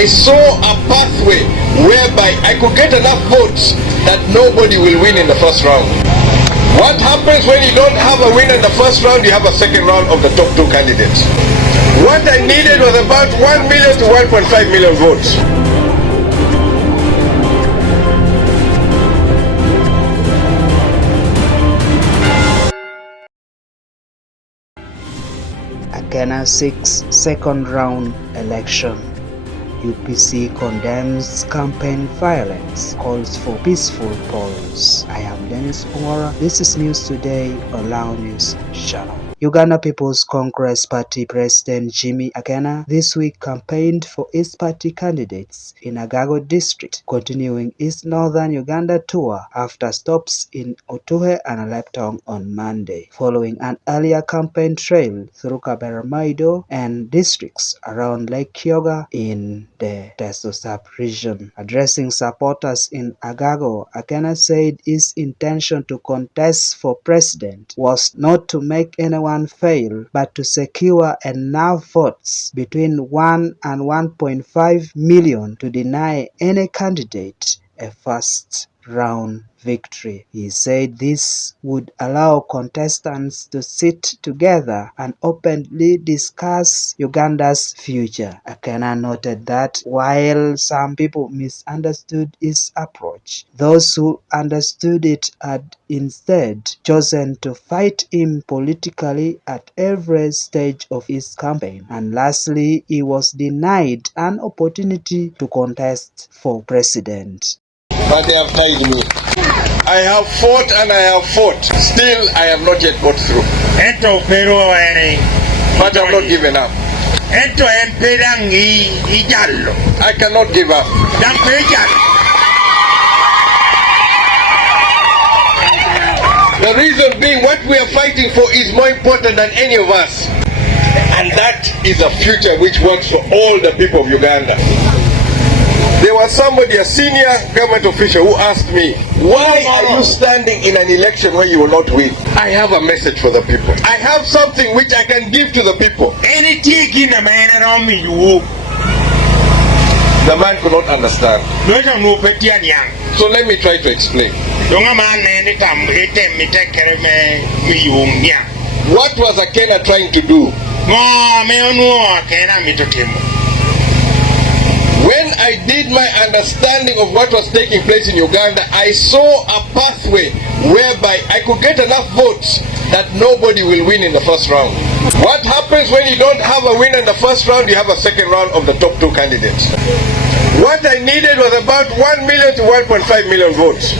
I saw a pathway whereby I could get enough votes that nobody will win in the first round. What happens when you don't have a winner in the first round? You have a second round of the top two candidates. What I needed was about 1 million to 1.5 million votes. Akena seeks second round election. UPC condemns campaign violence, calls for peaceful polls. I am Denish Ongora. This is News Today on Lango News Channel. Uganda People's Congress Party President Jimmy Akena this week campaigned for his party candidates in Agago district, continuing his northern Uganda tour after stops in Otuhe and Leptong on Monday, following an earlier campaign trail through Kaberamaido and districts around Lake Kyoga in the Teso sub-region. Addressing supporters in Agago, Akena said his intention to contest for president was not to make anyone fail, but to secure enough votes between 1 and 1.5 million to deny any candidate a first round victory. He said this would allow contestants to sit together and openly discuss Uganda's future. Akena noted that while some people misunderstood his approach, those who understood it had instead chosen to fight him politically at every stage of his campaign. And lastly, he was denied an opportunity to contest for president. But they have tied me. I have fought and I have fought. Still, I have not yet got through. But I'm not giving up. I cannot give up. The reason being, what we are fighting for is more important than any of us. And that is a future which works for all the people of Uganda. There was somebody, a senior government official, who asked me, why are you standing in an election where you will not win? I have a message for the people. I have something which I can give to the people. The man could not understand. So let me try to explain. What was Akena trying to do? When I did my understanding of what was taking place in Uganda, I saw a pathway whereby I could get enough votes that nobody will win in the first round. What happens when you don't have a winner in the first round? You have a second round of the top two candidates. What I needed was about 1 million to 1.5 million votes.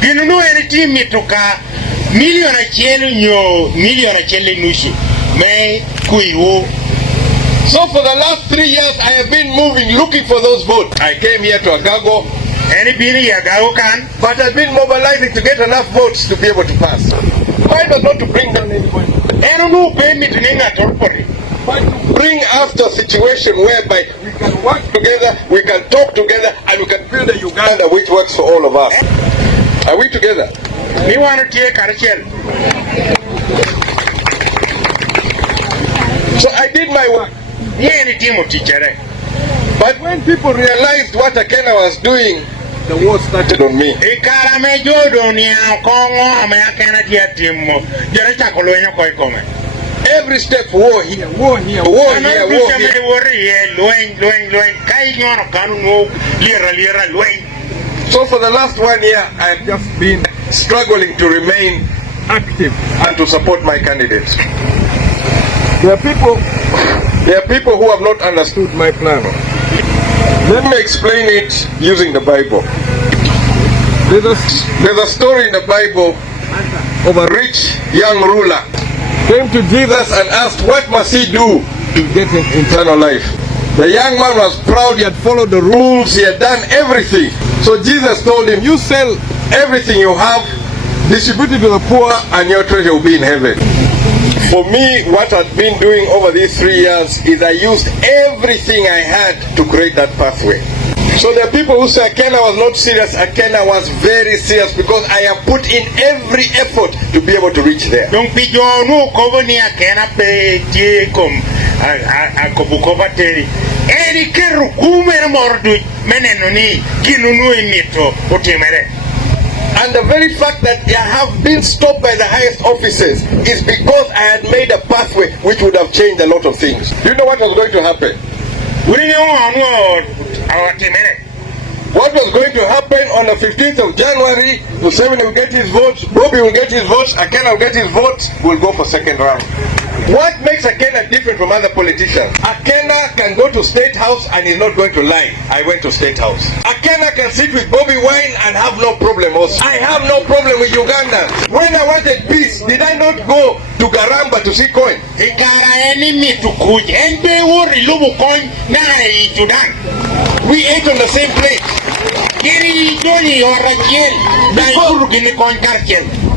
So for the last 3 years, I have been moving, looking for those votes. I came here to Agago, but I've been mobilizing to get enough votes to be able to pass. Why not to bring down anybody? But to bring us to a situation whereby we can work together, we can talk together, and we can build a Uganda which works for all of us. Are we together? We want to take a So I did my work. But when people realized what Akena was doing, the war started on me. Every step, war here, war here, war here, war here. So for the last 1 year, I have just been struggling to remain active and to support my candidates. There are people who have not understood my plan. Let me explain it using the Bible. There's a story in the Bible of a rich young ruler. Came to Jesus and asked, what must he do to get eternal life? The young man was proud. He had followed the rules. He had done everything. So Jesus told him, you sell everything you have, distribute it to the poor, and your treasure will be in heaven. For me, what I've been doing over these 3 years is I used everything I had to create that pathway. So there are people who say Akena was not serious. Akena was very serious because I have put in every effort to be able to reach there. Donc pijono koboni Akena pe kom akobukova teri. Eri keru kumere mordu menenoni kinunu imito otimere. And the very fact that I have been stopped by the highest officers is because I had made a pathway which would have changed a lot of things. Do you know what was going to happen? What was going to happen on the 15th of January, Museveni will get his votes, Bobby will get his votes, Akena will get his votes, we'll go for second round. What makes Akena different from other politicians? Akena can go to State House and he's not going to lie. I went to State House. Akena can sit with Bobby Wine and have no problem also. I have no problem with Uganda. When I wanted peace, did I not go to Garamba to see coin? We ate on the same plate.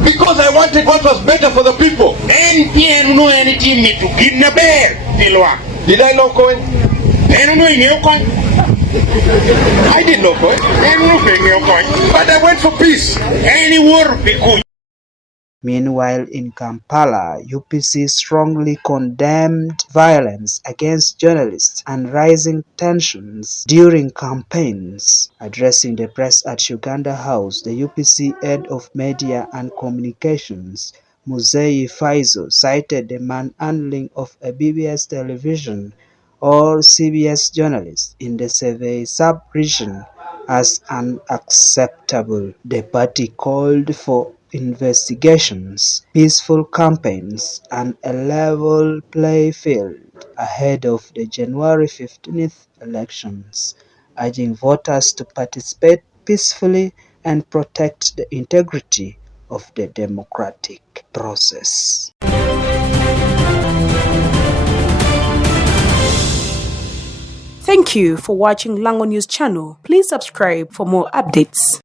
Because I wanted what was better for the people. Did I know coin? I didn't know coin. But I went for peace. Meanwhile, in Kampala, UPC strongly condemned violence against journalists and rising tensions during campaigns. Addressing the press at Uganda House, the UPC head of media and communications, Muzeyi Faizo, cited the manhandling of a BBS television or CBS journalist in the Survey sub-region as unacceptable. The party called for investigations, peaceful campaigns, and a level play field ahead of the January 15th elections, urging voters to participate peacefully and protect the integrity of the democratic process. Thank you for watching Lango News channel. Please subscribe for more updates.